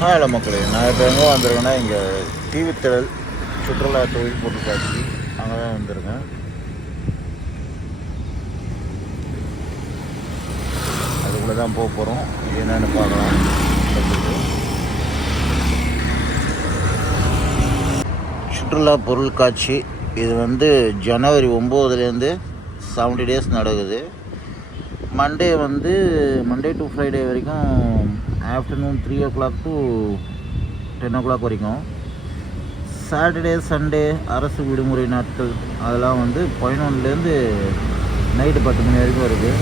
Hello மக்களே நான் இப்போ எங்கே வந்திருக்கேன்னா இங்கே தீவுத்திடல் சுற்றுலா தொழில் பொருட்காட்சி அங்கே தான் வந்திருக்கேன். அதுக்குள்ளே தான் போக போகிறோம் என்னென்னு பார்க்கலாம். சுற்றுலா பொருட்காட்சி இது வந்து ஜனவரி ஒம்போதுலேருந்து செவன்டி டேஸ் நடக்குது. மண்டே வந்து மண்டே டு ஃப்ரைடே வரைக்கும் afternoon three o'clock to ten o'clock வரைக்கும். சாட்டர்டே சண்டே அரசு விடுமுறை நாட்கள். அதெல்லாம் வந்து பதினொன்றுலேருந்து நைட்டு பத்து மணி வரைக்கும் இருக்குது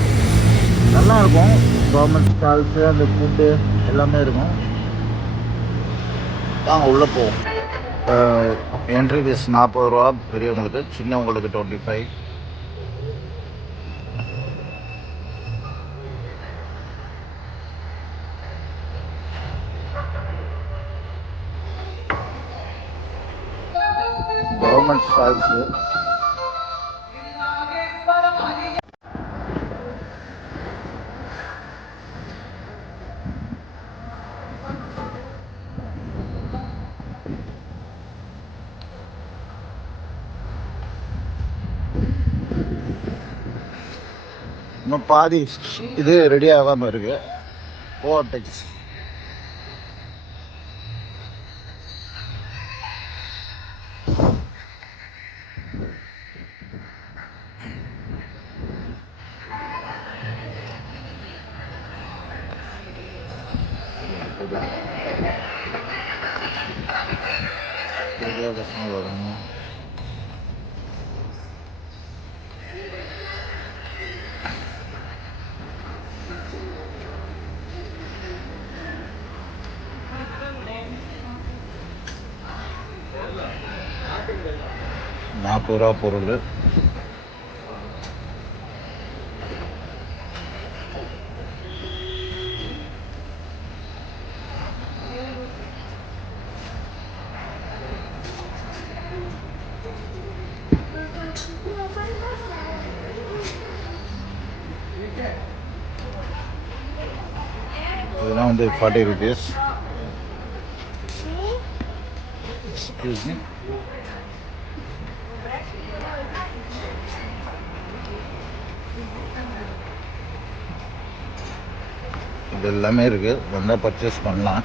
நல்லாயிருக்கும் கவர்மெண்ட் ஸ்டால்ஸு அந்த ஃபுட்டு எல்லாமே இருக்கும். வாங்க உள்ளே போவோம். என்ட்ரி ஃபீஸ் நாற்பது ரூபா பெரியவங்களுக்கு சின்னவங்களுக்கு டுவெண்ட்டி ஃபைவ் சாதிச்சு இன்னும் பாதி இது ரெடி ஆகாமல் இருக்குது ஓவர் டெக்ஸ் ஓவர்டெக்ஸ் பெரிய பசங்க வருங்க நாற்பது ரூபா பொருள் இதெல்லாம் வந்து ஃபார்ட்டி ருபீஸ் இது எல்லாமே இருக்குது வந்தால் பர்ச்சேஸ் பண்ணலாம்.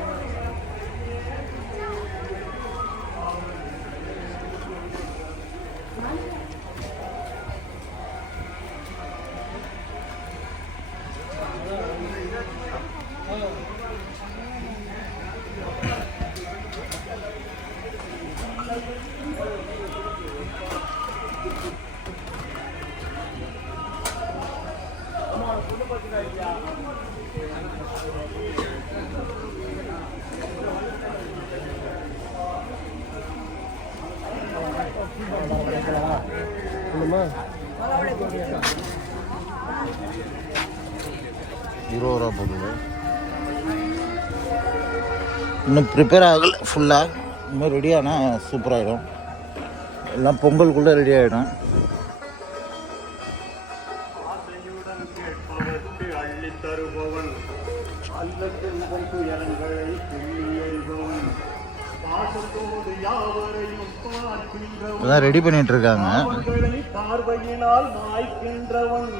இருபது ரூபா பொருள் இன்னும் ப்ரிப்பேர் ஆகலை ஃபுல்லாக இன்னும் ரெடி ஆனால் சூப்பராகிடும் எல்லாம் பொங்கலுக்குள்ளே ரெடி ஆகிடும் ரெடி பண்ணிட்டு இருக்காங்க பார்வையினால் மாய்க்கின்றவன்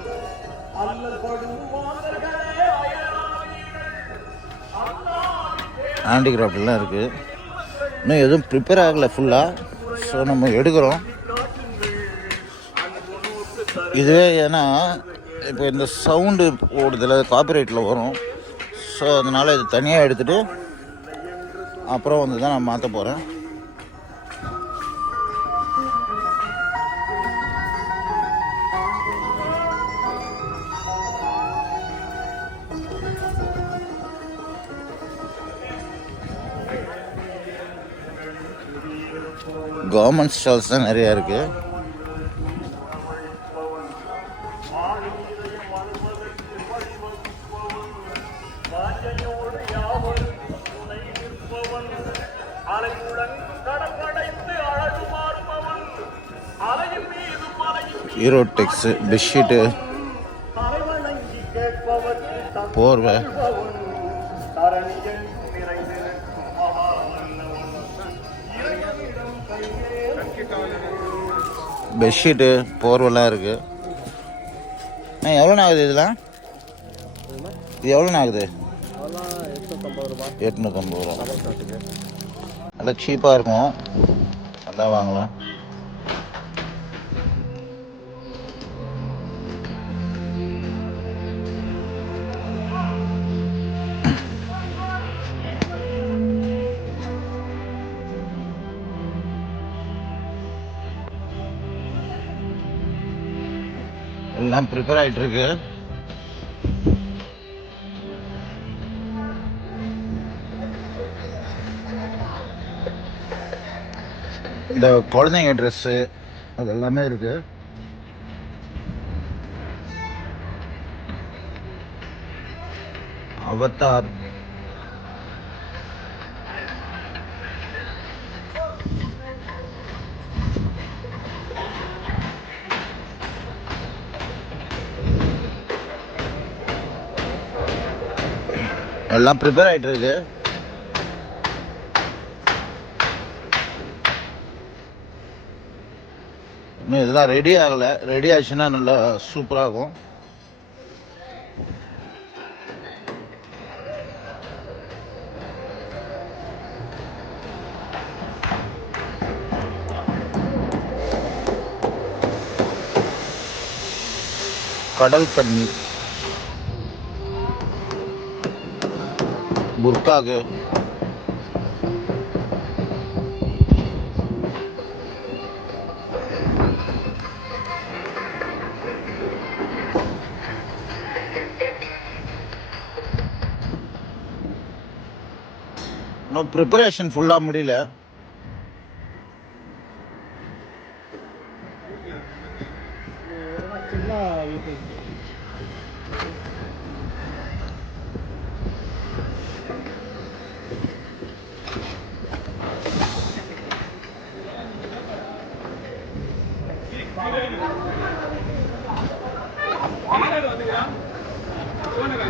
அல்லல் படும் மாந்தர்களே அயராதீர்கள். அல்லாவின் ஹேண்டிகிராஃப்ட் எல்லாம் இருக்குது இன்னும் எதுவும் ப்ரிப்பேர் ஆகலை ஃபுல்லாக ஸோ நம்ம எடுக்கிறோம். இதுவே ஏன்னா இப்போ இந்த சவுண்டு ஓடுதில் காப்பிரைட்டில் வரும். ஸோ அதனால் இது தனியாக எடுத்துகிட்டு அப்புறம் வந்து தான் நான் மாற்ற போகிறேன் கவர்மெண்ட் ஸ்டால்ஸ் தான் நிறையா இருக்குது ஹீரோ டெக்ஸு பெட்ஷீட்டு போர்வை. பெட்ஷீட்டு போர்வெல்லாம் இருக்குது அண்ணா எவ்வளோண்ணா ஆகுது இதெல்லாம்? இது எவ்வளோண்ணா ஆகுது எட்நூற்றம்பது ரூபா நல்லா சீப்பாக இருக்கும். நல்லா வாங்கலாம். எல்லாம் ப்ரிப்பேர் ஆகிட்டு இருக்கு இந்த குழந்தைங்க ட்ரெஸ்ஸு அது எல்லாமே இருக்கு. அவத்தார் எல்லாம் ப்ரிப்பேர் ஆகிட்டு இருக்கு இன்னும் இதெல்லாம் ரெடி ஆகலை. ரெடி ஆச்சுன்னா நல்லா சூப்பராகும் கடல் தண்ணி. புர்காக்கு இன்னும் ப்ரிப்பரேஷன் ஃபுல்லாக முடியல.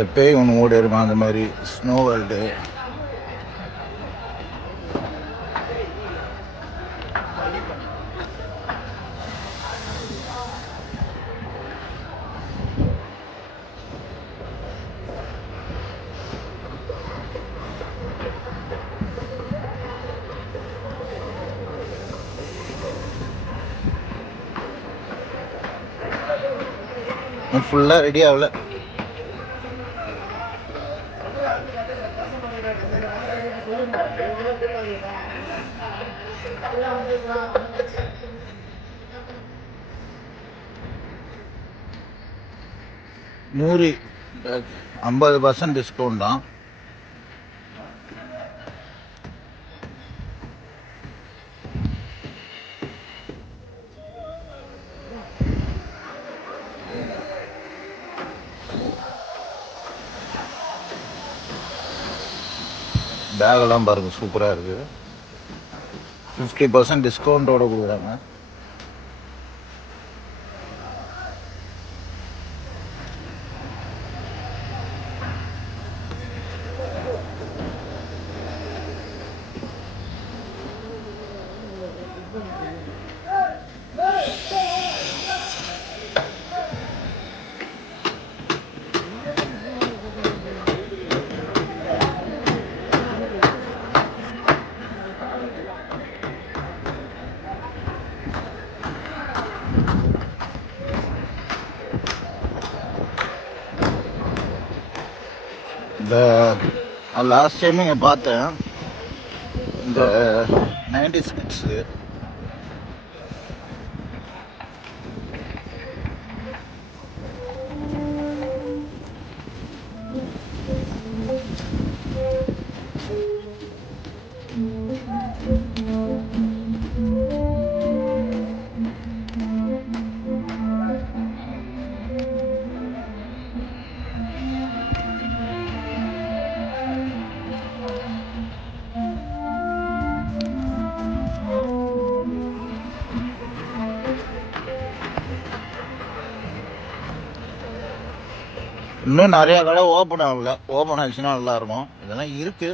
அந்த பேய் ஒன்று ஓடி இருக்கும் அந்த மாதிரி ஸ்னோ வேர்ல்டு ஃபுல்லாக ரெடி ஆகல. நூறு ஐம்பது பர்சன்ட் டிஸ்கவுண்ட் தான். பேகெல்லாம் பாருங்க சூப்பராக இருக்குது ஃபிஃப்டி பர்சன்ட் டிஸ்கவுண்ட்டோட கொடுக்குறாங்க. இந்த லாஸ்ட் டைம் இங்கே பார்த்தேன் இந்த நைன்டி சிக்ஸு இன்னும் நிறைய கடை ஓப்பன் ஆகல. ஓப்பன் ஆச்சுன்னா நல்லா இருக்கும் இதெல்லாம் இருக்கு.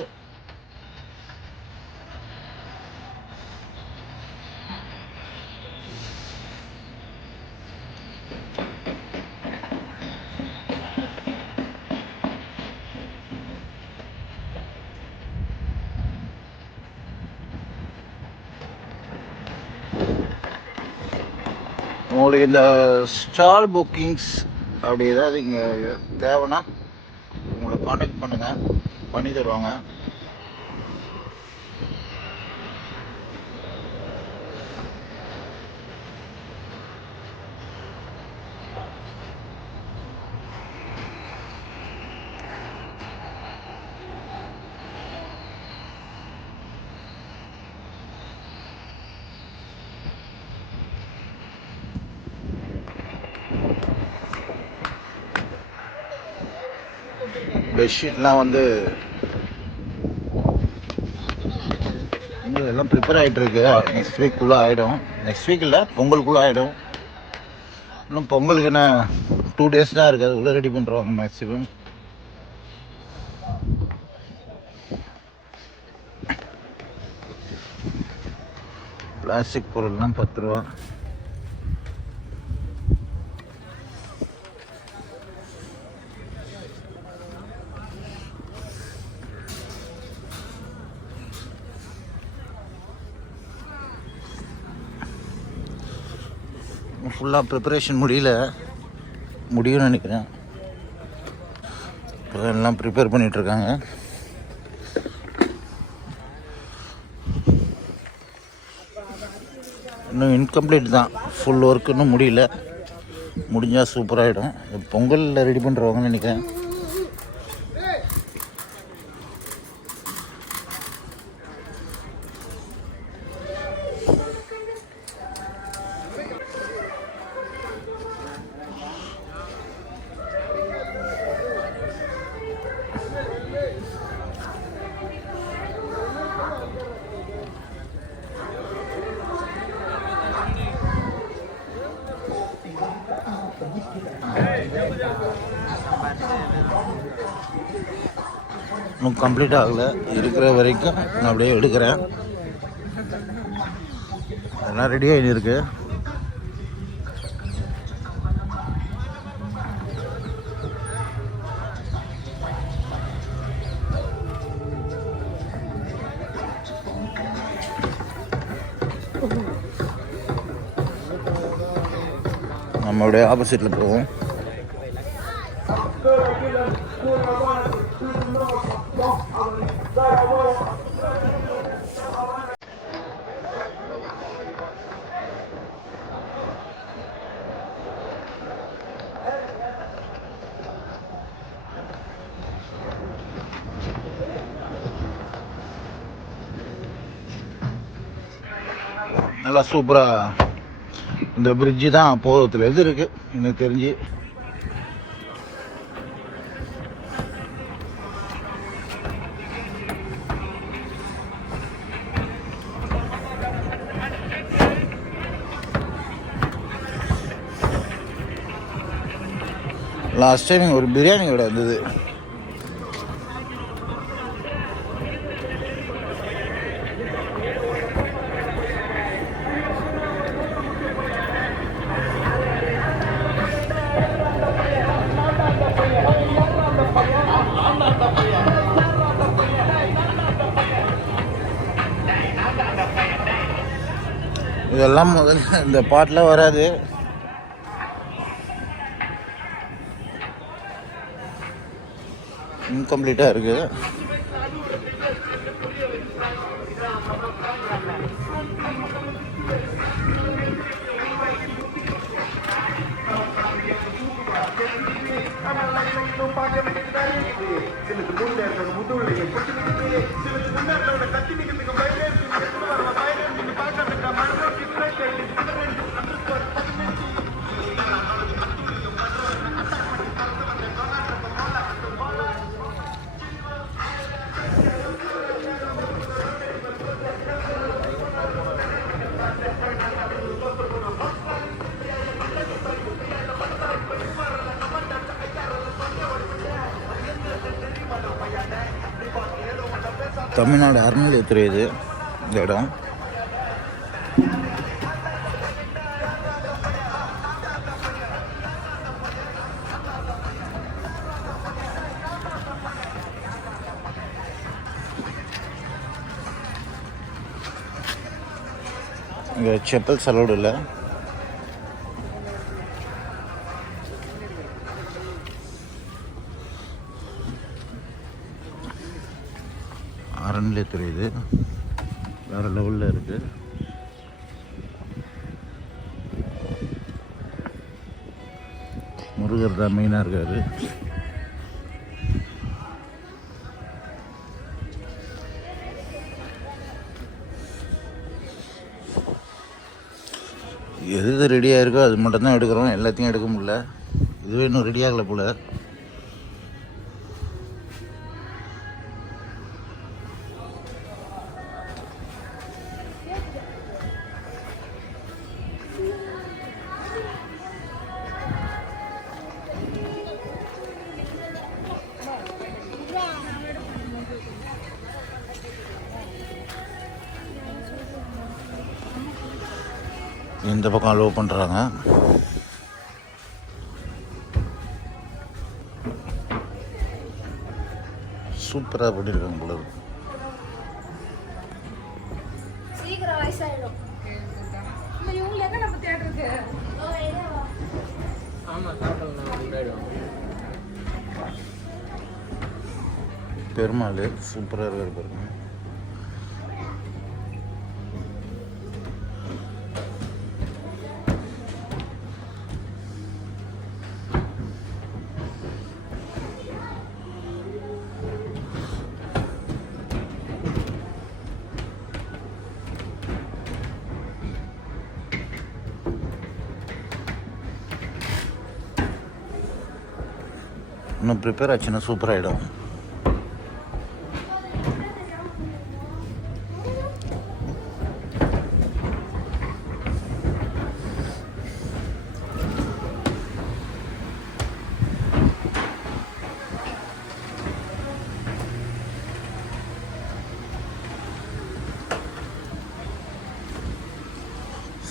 உங்களுக்கு இந்த ஸ்டால் புக்கிங்ஸ் அப்படி ஏதாவது இங்கே தேவைன்னா உங்களை காண்டாக்ட் பண்ணுங்கள் பண்ணி தருவாங்க. பெட்ஷீட்லாம் வந்து இங்கே எல்லாம் ப்ரிப்பேர் ஆகிட்டு இருக்கு நெக்ஸ்ட் வீக்குள்ளே ஆகிடும் நெக்ஸ்ட் வீக் இல்லை பொங்கலுக்குள்ளே ஆகிடும் இன்னும் பொங்கலுக்கு என்ன டூ டேஸ் தான் இருக்குது உள்ளே ரெடி பண்ணுறோம் மேக்ஸிமம் பிளாஸ்டிக் பொருள்லாம் பத்து ரூபா. ஃபுல்லாக ப்ரிப்பரேஷன் முடியல. முடியும்னு நினைக்கிறேன். இப்போ எல்லாம் ப்ரிப்பேர் பண்ணிகிட்ருக்காங்க இன்னும் இன்கம்ப்ளீட் தான். ஃபுல் ஒர்க் இன்னும் முடியல. முடிஞ்சால் சூப்பராகிடும் பொங்கலில் ரெடி பண்ணுறவங்கன்னு நினைக்கிறேன். இன்னும் கம்ப்ளீட் ஆகலை. இருக்கிற வரைக்கும் நான் அப்படியே எடுக்கிறேன். அதெல்லாம் ரெடியாக இருக்குது இருக்கு. நம்மளுடைய ஆப்போசிட்டில் போவோம். நல்லா சூப்பராக இந்த பிரிட்ஜு தான் போதத்தில் எது இருக்குது எனக்கு தெரிஞ்சு. லாஸ்ட் டைம் ஒரு பிரியாணி கடை இருந்தது. இதெல்லாம் முதல்ல இந்த பாட்டில் வராது. இன்கம்ப்ளீட்டாக இருக்குது. தமிழ்நாடு அறநிலையத்துறை இது இந்த இடம். இங்கே செப்பல்ஸ் அலோடு இல்லை அறநிலையத்துறை இது வேறு லெவலில் இருக்குது முருகர் தான் மெயினாக இருக்கார். எது எது ரெடியாக இருக்கோ அது மட்டும்தான் எடுக்கிறோம். எல்லாத்தையும் எடுக்க முடியல. இதுவே இன்னும் ரெடி ஆகலை போல். பண்ணுறாங்க சூப்பராக பண்ணியிருக்காங்க போல பெருமாள் சூப்பராக இருக்கார் பாருங்க. இன்னும் ப்ரிப்பேர் ஆச்சுன்னா சூப்பராகிடும்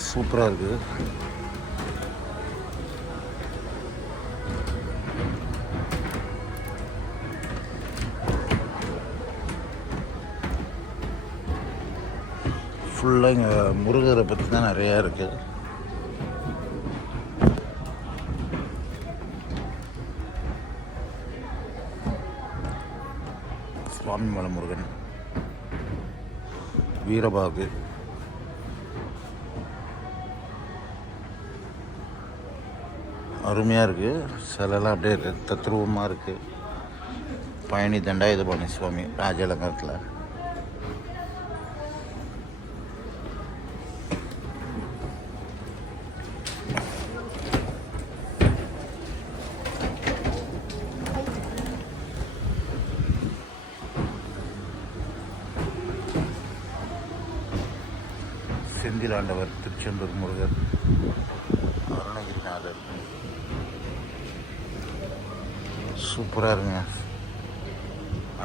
சூப்பராக இருக்குது ஃபுல்லாக இங்கே முருகரை பற்றி தான் நிறையா இருக்குது சுவாமி மலை முருகன் வீரபாகு அருமையாக இருக்குது சிலைலாம் அப்படியே தத்ரூபமாக இருக்குது பழனி தண்டாயுதபாணி சுவாமி ராஜலங்கத்தில் சூப்பராக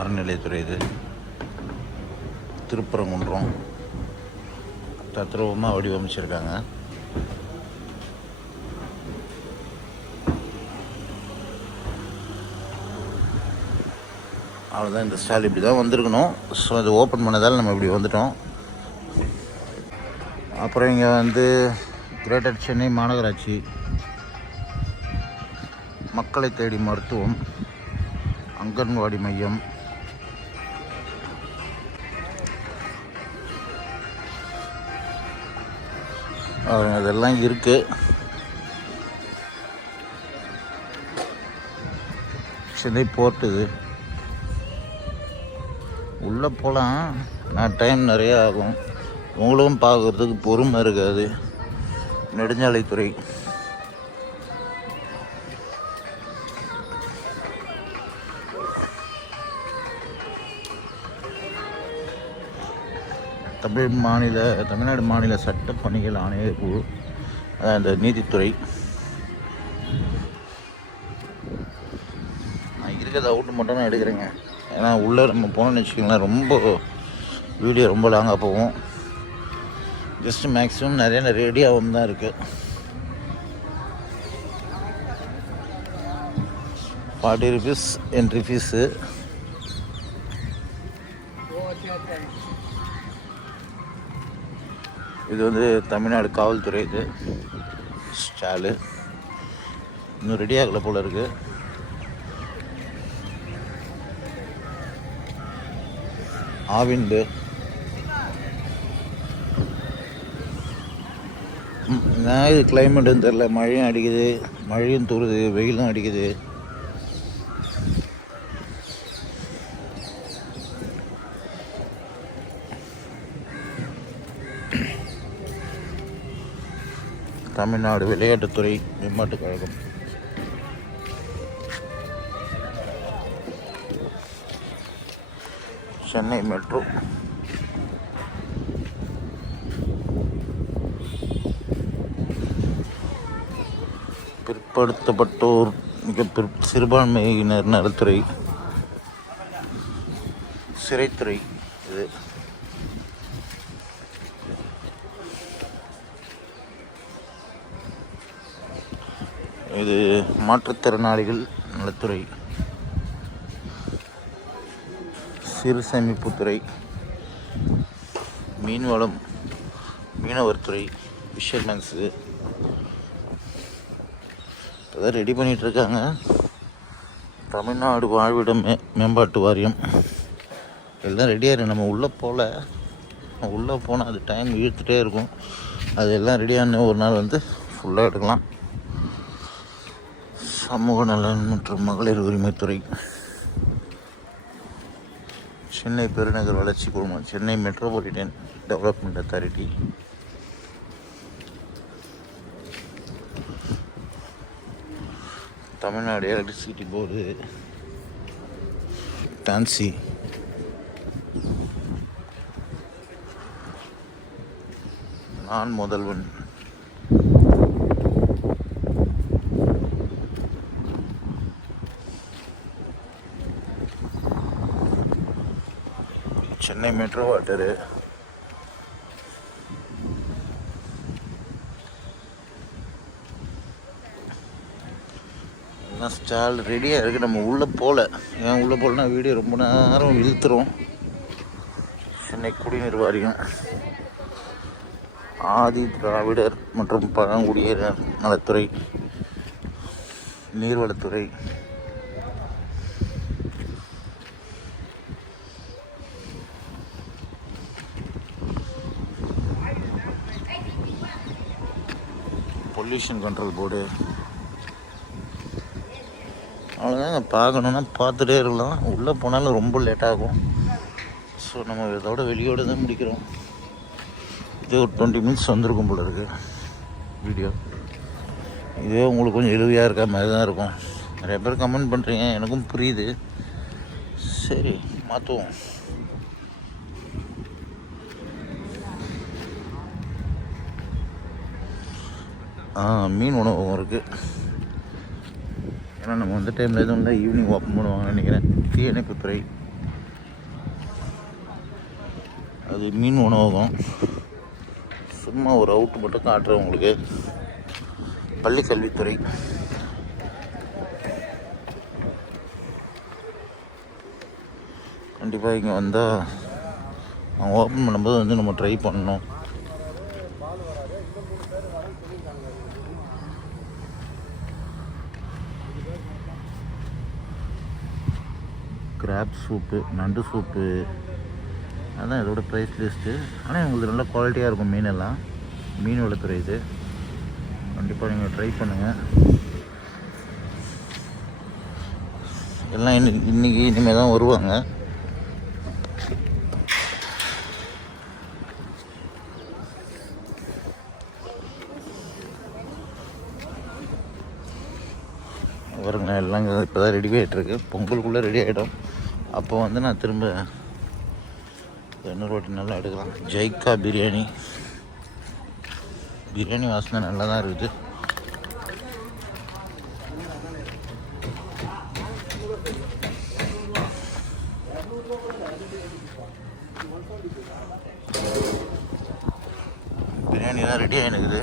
அறநிலையத்துறை இது. திருப்பரங்குன்றம். தத்ரூபமாக வடிவமைச்சிருக்காங்க. அவ்வளோதான் இந்த ஸ்டால் இப்படி தான் வந்திருக்கணும். ஸோ அது ஓப்பன் பண்ணதால் நம்ம இப்படி வந்துட்டோம். அப்புறம் இங்கே வந்து கிரேட்டர் சென்னை மாநகராட்சி. மக்களை தேடி மருத்துவம். அங்கன்வாடி மையம். அதெல்லாம் இதெல்லாம் இருக்குது சென்னை போர்ட் இது. உள்ளே போகலாம் நான் டைம் நிறைய ஆகும். உங்களும் பார்க்குறதுக்கு பொறுமை இருக்காது. நெடுஞ்சாலைத்துறை. தமிழ் மாநில தமிழ்நாடு மாநில சட்ட பணிகள் ஆணையர் குழு அதான் இந்த நீதித்துறை. நான் இருக்கிறத அவுட்டு மட்டும் நான் எடுக்கிறேங்க. ஏன்னா உள்ளே நம்ம போனோம்னு வச்சுக்கோங்களேன் ரொம்ப வீடியோ ரொம்ப லாங்காக போகும். ஜஸ்ட் மேக்ஸிமம் நிறைய ரெடியாகவும் தான் இருக்குது ஃபார்ட்டி ருபீஸ் என்ட்ரி ஃபீஸு இது வந்து தமிழ்நாடு காவல்துறை இது. ஸ்டாலு. இன்னும் ரெடி ஆகலை போல இருக்கு. ஆவிண்டு ம், நான் இது கிளைமேட்டுன்னு தெரில மழையும் அடிக்குது. மழையும் தூருது. வெயிலும் அடிக்குது. தமிழ்நாடு விளையாட்டுத்துறை மேம்பாட்டுக் கழகம். சென்னை மெட்ரோ. பிற்படுத்தப்பட்டோர் மிக பிற் சிறுபான்மையினர் நலத்துறை. சிறைத்துறை இது இது மாற்றுத்திறனாளிகள் நலத்துறை. சிறு சேமிப்புத்துறை மீன்வளம் மீனவர் துறை இப்போதான் ரெடி பண்ணிகிட்ருக்காங்க இருக்காங்க தமிழ்நாடு வாழ்விட மே மேம்பாட்டு வாரியம். எல்லாம் ரெடியாகிரு நம்ம உள்ளே போகல உள்ளே போனால் அது டைம் இழுத்துகிட்டே இருக்கும். அது எல்லாம் ரெடியான ஒரு நாள் வந்து ஃபுல்லாக எடுக்கலாம். சமூக நலன் மற்றும் மகளிர் உரிமைத்துறை சென்னை பெருநகர் வளர்ச்சி குழுமம் Chennai metropolitan development authority Tamil Nadu electricity board TANSI Naan Mudhalvan. Chennai metro water எல்லாம் ஸ்டால் ரெடியாக இருக்குது நம்ம உள்ளே போகல ஏன் உள்ளே போகலன்னா வீடியோ ரொம்ப நேரம் இழுத்துரும். சென்னை குடிநீர் வாரியம். ஆதி திராவிடர் மற்றும் பழங்குடியினர் நலத்துறை நீர்வளத்துறை. பொல்யூஷன் கண்ட்ரோல் போர்டு அவ்வளோதாங்க பார்க்கணுன்னா பார்த்துட்டே இருக்கலாம். உள்ளே போனாலும் ரொம்ப லேட் ஆகும். ஸோ நம்ம இதோட வெளியோட தான் முடிக்கிறோம். இது ஒரு டுவெண்ட்டி மினிட்ஸ் வந்திருக்கும் போல இருக்குது வீடியோ இதே உங்களுக்கு கொஞ்சம் எழுதியாக இருக்க மாதிரி தான் இருக்கும். நிறைய பேர் கமெண்ட் பண்ணுறீங்க எனக்கும் புரியுது. சரி மாற்றுவோம் மீன் உணவகம் இருக்குது ஏன்னா நம்ம வந்த டைமில் எதுவும் இல்லை. ஈவினிங் ஓப்பன் பண்ணுவாங்கன்னு நினைக்கிறேன். தீயணைப்புத்துறை அது மீன் உணவகம். சும்மா ஒரு அவுட் மட்டும் காட்டுறேன் உங்களுக்கு. பள்ளி கல்வித்துறை. கண்டிப்பாக இங்கே வந்தால் அவங்க ஓப்பன் பண்ணும்போது வந்து நம்ம ட்ரை பண்ணணும். கிராப் சூப்பு நண்டு சூப்பு அதுதான் இதோட ப்ரைஸ் லிஸ்ட்டு ஆனால் எங்களுக்கு நல்ல குவாலிட்டியாக இருக்கும் மீனெல்லாம் மீன் வளர்த்துறை இது. கண்டிப்பாக நீங்கள் ட்ரை பண்ணுங்கள் எல்லாம் இன்னைக்கு இன்றைக்கி இனிமேல் தான் வருவாங்க. வருங்க எல்லாம் இப்போ தான் ரெடி ஆகிட்டுருக்கு பொங்கலுக்குள்ளே ரெடி ஆகிடும் அப்போ வந்து நான் திரும்ப எண்ணூறு ரோட்டி நல்லா எடுக்கலாம். ஜெய்கா பிரியாணி. பிரியாணி வாசனை நல்லா தான் இருக்குது. பிரியாணிலாம் ரெடி ஆகினுக்குது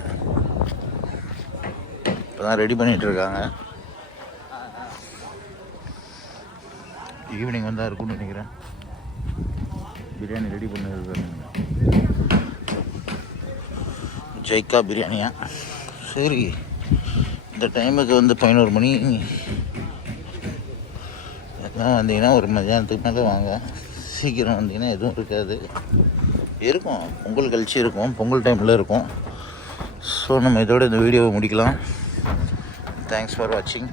இப்போ தான் ரெடி பண்ணிகிட்டு வந்தால் இருக்கும்னு நினைக்கிறேன். பிரியாணி ரெடி பண்ணிருக்காங்க ஜெய்கா பிரியாணியா? சரி இந்த டைமுக்கு வந்து பதினோரு மணி. எல்லாம் வந்தீங்கன்னா ஒரு மதியானத்துக்கு மேலே வாங்க. சீக்கிரம் வந்தீங்கன்னா எதுவும் இருக்காது. இருக்கும் பொங்கல் கழிச்சு இருக்கும் பொங்கல் டைமில் இருக்கும். ஸோ நம்ம இதோட இந்த வீடியோவை முடிக்கலாம். தேங்க்ஸ் ஃபார் வாட்சிங்